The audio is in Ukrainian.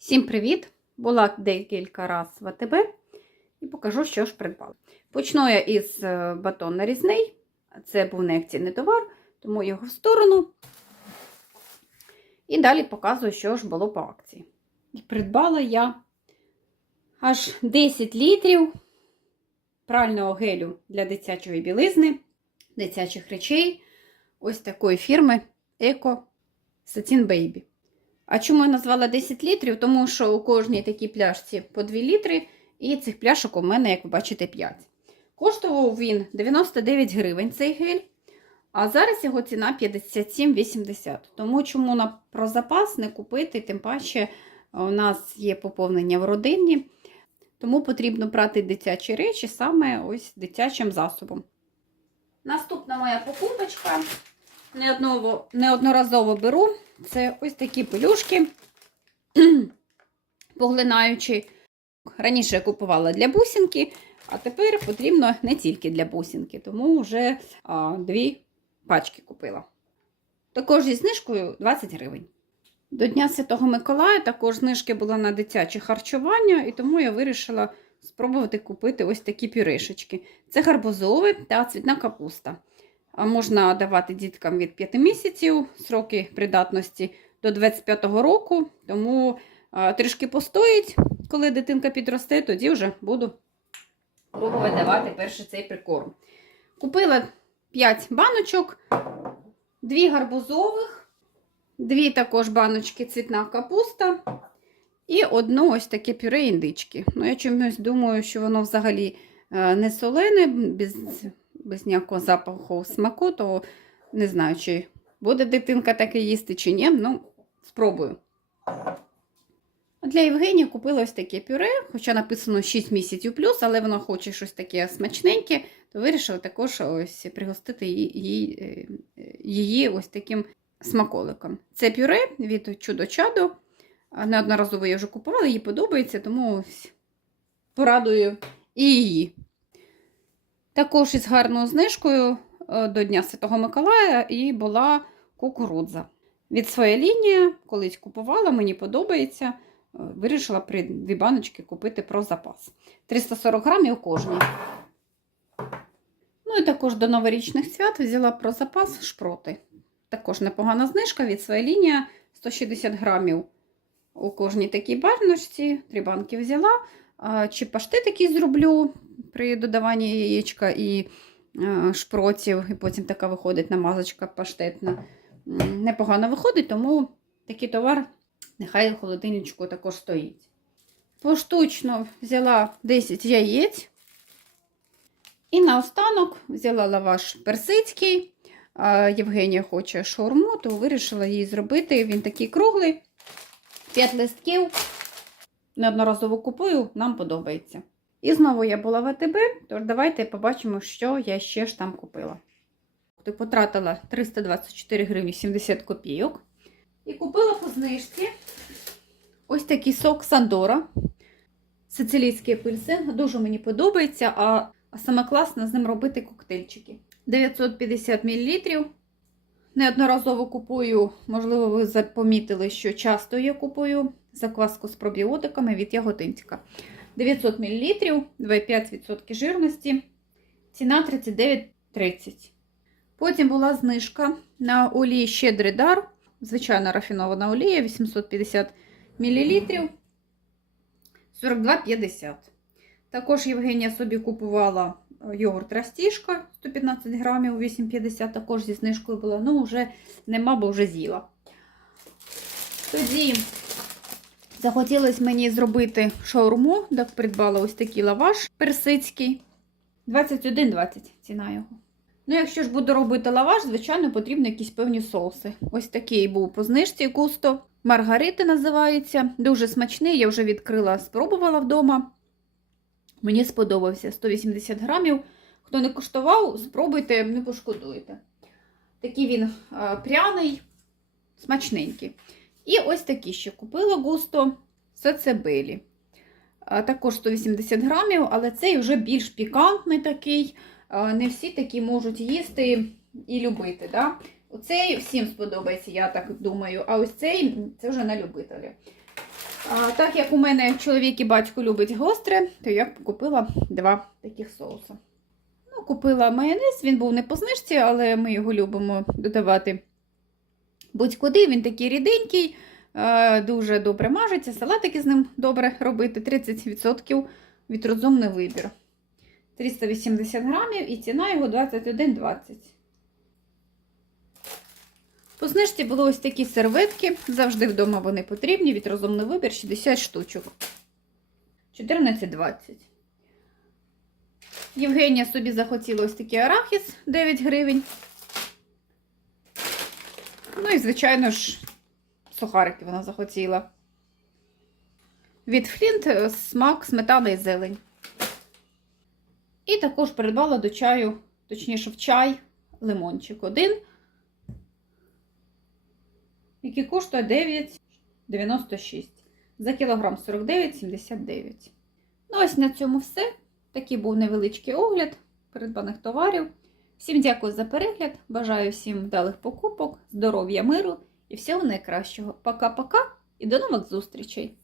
Всім привіт! Була декілька разів в АТБ і покажу, що ж придбала. Почну я із е, батон нарізний. Це був неакційний товар, тому його в сторону. І далі показую, що ж було по акції. І придбала я аж 10 літрів прального гелю для дитячої білизни, дитячих речей. Ось такої фірми Eco Satin Baby. А чому я назвала 10 літрів? Тому що у кожній такій пляшці по 2 літри, і цих пляшок у мене, як ви бачите, 5. Коштував він 99 гривень цей гель, а зараз його ціна 57,80. Тому чому на про запас не купити, тим паче у нас є поповнення в родині. Тому потрібно брати дитячі речі саме ось дитячим засобом. Наступна моя покупочка. Неодново, неодноразово беру. Це ось такі пелюшки, поглинаючі. Раніше я купувала для бусинки, а тепер потрібно не тільки для бусинки, тому вже а, дві пачки купила. Також зі знижкою 20 гривень. До Дня Святого Миколая також знижки були на дитяче харчування, і тому я вирішила спробувати купити ось такі пюрешечки. Це гарбузове та цвітна капуста. Можна давати діткам від 5 місяців, сроки придатності до 25-го року, тому трішки постоїть, коли дитинка підросте, тоді вже буду пробувати давати перший цей прикорм. Купила 5 баночок, 2 гарбузових, 2 також баночки цвітна капуста і одну ось таке пюре індички. Ну, я чомусь думаю, що воно взагалі е, не солене, без без ніякого запаху смаку, то не знаю, чи буде дитинка таке їсти, чи ні. Ну, спробую. Для Євгенії купила ось таке пюре, хоча написано 6 місяців плюс, але вона хоче щось таке смачненьке, то вирішила також ось пригостити її, її ось таким смаколиком. Це пюре від чудо-чадо. Неодноразово я вже купувала, їй подобається, тому ось порадую і її. Також із гарною знижкою до Дня Святого Миколая і була кукурудза. Від своєї лінії, колись купувала, мені подобається. Вирішила при дві баночки купити про запас. 340 грамів кожній. Ну і також до новорічних свят взяла про запас шпроти. Також непогана знижка від своєї лінії 160 грамів у кожній такій баночці. Три банки взяла. Чи паштет такий зроблю при додаванні яєчка і шпротів, і потім така виходить намазочка паштетна. Непогано виходить, тому такий товар нехай в холодильничку також стоїть. Поштучно взяла 10 яєць. І наостанок взяла лаваш персидський. Євгенія хоче шаурму, то вирішила її зробити. Він такий круглий, 5 листків. Неодноразово купую, нам подобається. І знову я була в АТБ, тож давайте побачимо, що я ще ж там купила. Потратила 324 гривні 70 копійок. І купила по знижці ось такий сок Сандора. Сицилійський апельсин. Дуже мені подобається, а, саме класно з ним робити коктейльчики. 950 мл. Неодноразово купую, можливо, ви запомітили, що часто я купую закваску з пробіотиками від Яготинська. 900 мл, 2,5% жирності. Ціна 39,30. Потім була знижка на олії Щедрий дар. Звичайна рафінована олія 850 мл 42,50. Також Євгенія собі купувала йогурт Растішка 115 грамів 8,50, також зі знижкою була. Ну, вже нема, бо вже з'їла. Тоді захотілося мені зробити шаурму, так придбала ось такий лаваш персидський. 21,20 ціна його. Ну, якщо ж буду робити лаваш, звичайно, потрібні якісь певні соуси. Ось такий був по знижці густо. Маргарити називається. Дуже смачний, я вже відкрила, спробувала вдома. Мені сподобався 180 грамів. Хто не куштував, спробуйте, не пошкодуєте. Такий він а, пряний, смачненький. І ось такі ще купила густо сацебелі. Також 180 грамів, але цей вже більш пікантний такий. Не всі такі можуть їсти і любити. Да? Оцей всім сподобається, я так думаю. А ось цей це вже на любителі. А, так як у мене чоловік і батько любить гостре, то я купила два таких соуса. Ну, купила майонез, він був не по знижці, але ми його любимо додавати будь-куди. Він такий ріденький, е, дуже добре мажеться, салатики з ним добре робити. 30% від розумний вибір. 380 грамів і ціна його 21,20. По знижці були ось такі серветки. Завжди вдома вони потрібні. Від розумний вибір 60 штучок. 14,20. Євгенія собі захотіла ось такий арахіс 9 гривень. Ну і, звичайно ж, сухарики вона захотіла. Від Флінт е, смак сметана і зелень. І також придбала до чаю, точніше в чай, лимончик один, який коштує 9,96 за кілограм 49,79. Ну, ось на цьому все. Такий був невеличкий огляд придбаних товарів. Всім дякую за перегляд. Бажаю всім вдалих покупок, здоров'я, миру і всього найкращого. Пока-пока і до нових зустрічей!